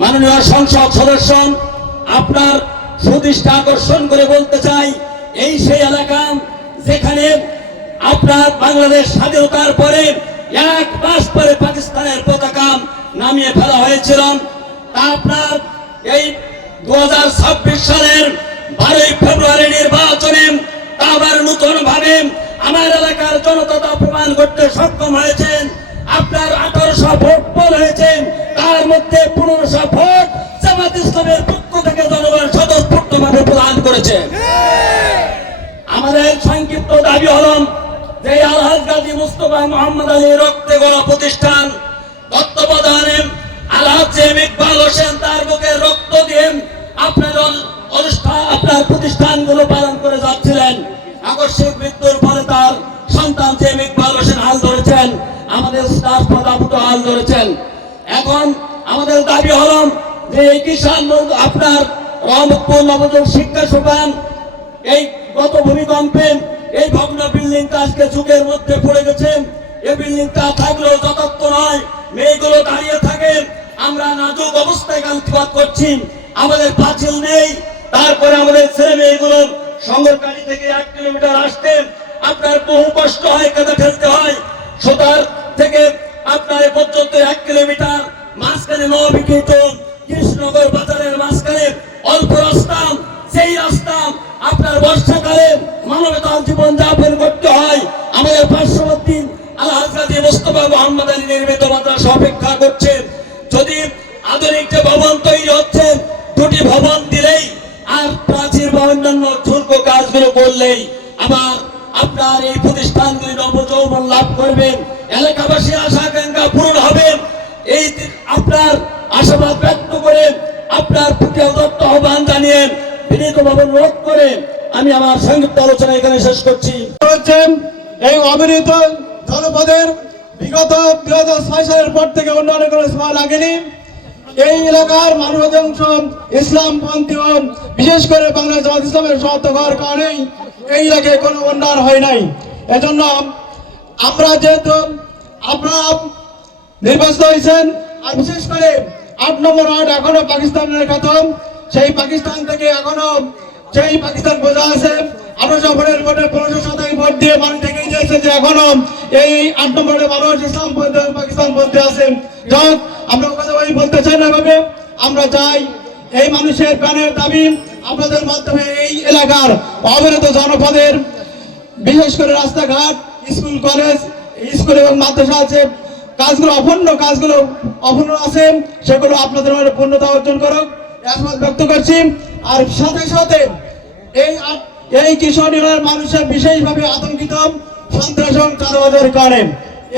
মাননীয় সংসদ সদস্য, আপনার সুদৃষ্টি আকর্ষণ করে বলতে চাই, এই সেই এলাকা যেখানে আপনার বাংলাদেশ স্বাধীনতার পরে 1 মাস পরে পাকিস্তানের পতাকা নামিয়ে ফেলা হয়েছিল। তা আপনার এই 2026 সালের 12 ফেব্রুয়ারি নির্বাচনে আবার নতুন ভাবে আমার এলাকার জনতা তা প্রমাণ করতে সক্ষম হয়েছেন। আপনার 1800 ভোট পোল হয়েছে, তার মধ্যে 1500 ভোট জামাত ইসলামের পক্ষ থেকে জনগণ স্বতঃস্ফূর্তভাবে প্রদান করেছে। আমাদের সংক্ষিপ্ত দাবি হল যে আলহাজ গাজী মুস্তফা মোহাম্মদ আলী রক্তে গড়া প্রতিষ্ঠান তত্ত্বাবধানে আলহাজ ইকবাল হোসেন তার বুকে রক্ত দিয়ে আপনার অনুষ্ঠান আপনার প্রতিষ্ঠানগুলো পালন করে যাচ্ছিলেন। আকস্মিক মৃত্যুর ফলে তার সন্তান ইকবাল হোসেন হাল ধরেছেন, আমাদের স্টাফ প্রধানত হাল ধরেছেন। এখন আমাদের দাবি হল যে এই কিষান আপনার রহমতপুর নবযুগ শিক্ষা সুকান এই গত ভূমিকম্পে এই ভগ্ন বিল্ডিংটা আজকে যুগের মধ্যে পড়ে গেছে। এই বিল্ডিংটা থাকলেও যথার্থ নয়, মেয়েগুলো দাঁড়িয়ে থাকে, আমরা নাজুক অবস্থায় কান্তিবাদ করছি, আমাদের পাঁচিল নেই। তারপরে আমাদের ছেলে মেয়েগুলো সংগরকালী থেকে 1 কিলোমিটার আসতে আপনার বহু কষ্ট হয়, কাদা ফেলতে হয়। সোতার থেকে আপনার পর্যন্ত 1 কিলোমিটার মাঝখানে নববিকৃত কৃষ্ণনগর বাজারের মাঝখানে অল্প রাস্তা, সেই রাস্তা আপনার বর্ষাকালে মানবতার জীবন যাপন করতে হয়। আমাদের পার্শ্ববর্তী আলহাজ গাজী মুস্তফা মোহাম্মদ আলী নির্মিত মাদ্রাসা অপেক্ষা করছে। যদি আধুনিক যে ভবন তৈরি হচ্ছে, 2টি ভবন দিলেই আর প্রাচীর বা অন্যান্য ঝুলকো কাজগুলো করলেই আবার আপনার এই প্রতিষ্ঠানগুলি নবযৌবন লাভ করবে, এলাকাবাসীর আশা আকাঙ্ক্ষা পূরণ হবে। এই আপনার আশাবাদ ব্যক্ত করে আপনার প্রতি দত্ত আহ্বান জানিয়ে বিনীতভাবে অনুরোধ করে আমি আমার সংক্ষিপ্ত আলোচনা এখানে শেষ করছি। এই অবিরত জনপদের বিগত 2006 সালের পর থেকে উন্নয়নের কোনো সময় লাগেনি। এই এলাকার মানুষ অধিকাংশ ইসলামপন্থী, বিশেষ করে বাংলাদেশ জামাত ইসলামের সমর্থক হওয়ার কারণেই এই এলাকায় কোনো উন্নয়ন হয় নাই। এজন্য আমরা যেহেতু আপনারা নির্বাচিত হয়েছেন, আর বিশেষ করে 8 নম্বর ওয়ার্ড এখনো পাকিস্তানের খতম, সেই পাকিস্তান থেকে এখনো সেই পাকিস্তান বোঝা আছে। 1800 ভোটের ভোটে 1500 ভোট দিয়ে মানুষ দেখে দিয়েছে যে এখনো এই 8 নম্বরের মানুষ ইসলাম পন্থী পাকিস্তান পন্থী আছে। যাক, আমরা কথা বলতে চাই না ভাবে, আমরা চাই এই মানুষের প্রাণের দাবি আপনাদের মাধ্যমে এই এলাকার অবরত জনপদের বিশেষ করে রাস্তাঘাট, স্কুল কলেজ, স্কুল এবং মাদ্রাসা আছে, কাজগুলো অপূর্ণ আছে, সেগুলো আপনাদের মধ্যে পূর্ণতা অর্জন করুক আশাবাদ ব্যক্ত করছি। আর সাথে সাথে এই কিশোরীর মানুষের বিশেষভাবে আতঙ্কিত সন্ত্রাস এবং চাঁদাবাজের কারণে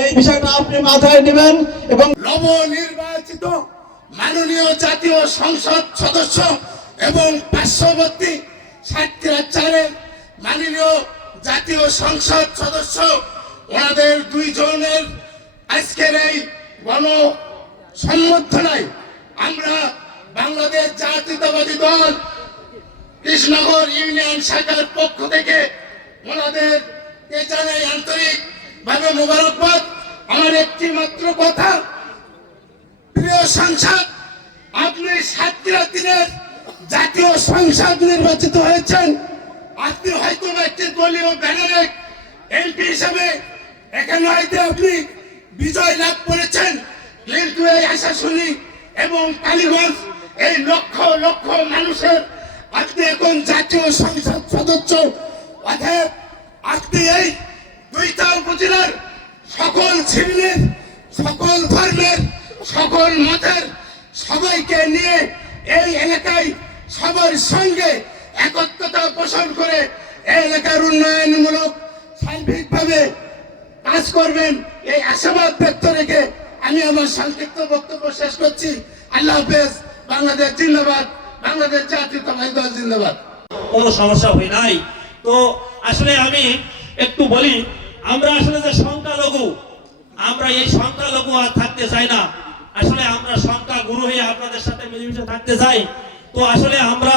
এই বিষয়টা আপনি মাথায় নেবেন এবং নবনির্বাচিত মাননীয় জাতীয় সংসদ সদস্য এবং পার্শ্ববর্তী সাতক্ষীরার মাননীয় জাতীয় সংসদ সদস্য ওনাদের 2 জনের আজকের এই গণ সম্বর্ধনায় আমরা বাংলাদেশ জাতীয়তাবাদী দল কৃষ্ণনগর ইউনিয়ন শাখার পক্ষ থেকে ওনাদের জানাই আন্তরিক ভাবে মোবারকবাদ। আমার একটি মাত্র কথা, প্রিয় সাংসদ, আপনি সাতক্ষীরা 3-এর জাতীয় সংসদ নির্বাচিত হয়েছেন। আপনি হয়তো একটি দলীয় ব্যানারে এমপি হিসাবে এখানে হয়তো আপনি বিজয় লাভ করেছেন, কিন্তু এই আশাশুনি এবং কালীগঞ্জ এই লক্ষ লক্ষ মানুষের আপনি এখন জাতীয় সংসদ সদস্য। অতএব আপনি এই 2টা উপজেলার সকল শ্রেণীর, সকল ধর্মের, সকল মতের সবাইকে নিয়ে এই এলাকায় সবার সঙ্গে একত্রতা পোষণ করে এই এলাকার উন্নয়নমূলক সার্বিকভাবে কাজ করবেন, এই আশাবাদ ব্যক্ত রেখে আমি আমার সংক্ষিপ্ত বক্তব্য শেষ করছি। আল্লাহ হাফেজ। বাংলাদেশ জিন্দাবাদ, বাংলাদেশ জাতীয়তাবাদী দল জিন্দাবাদ। কোনো সমস্যা হয় নাই। তো আসলে আমি একটু বলি, আমরা আসলে যে সংখ্যালঘু, আমরা এই সংখ্যালঘু আর থাকতে চাই না। আসলে আমরা সংখ্যা গুরু হয়ে আপনাদের সাথে মিলেমিশে থাকতে চাই। তো আসলে আমরা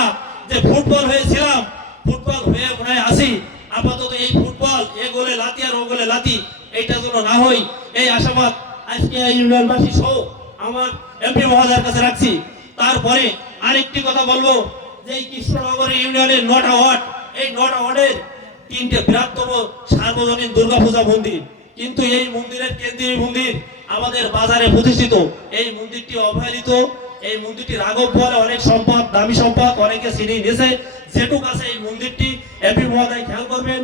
যে ফুটবল হয়েছিলাম, ফুটবল হয়ে প্রায় আসি, আপাতত এই ফুটবল এ গোলে লাতি আর ও গোলে লাতি এইটা যেন না হয়, এই আশাবাদ আজকে ইউনিয়নবাসী সহ আমার এমপি মহোদয়ের কাছে রাখছি। তারপরে আরেকটি কথা বলবো যে এই কৃষ্ণনগর ইউনিয়নের 9টা ওয়ার্ড, এই 9টা ওয়ার্ডের 3টে বৃহত্তম সার্বজনীন দুর্গাপূজা মন্দির, কিন্তু এই মন্দিরের কেন্দ্রীয় মন্দির আমাদের বাজারে প্রতিষ্ঠিত। এই মন্দিরটি অবহেলিত, এই মন্দিরটি রাঘব বলে অনেক সম্পদ, দামি সম্পদ অনেকে ছিনিয়ে নিয়েছে। যেটুক আছে এই মন্দিরটি এমপি মহোদয় খেয়াল করবেন।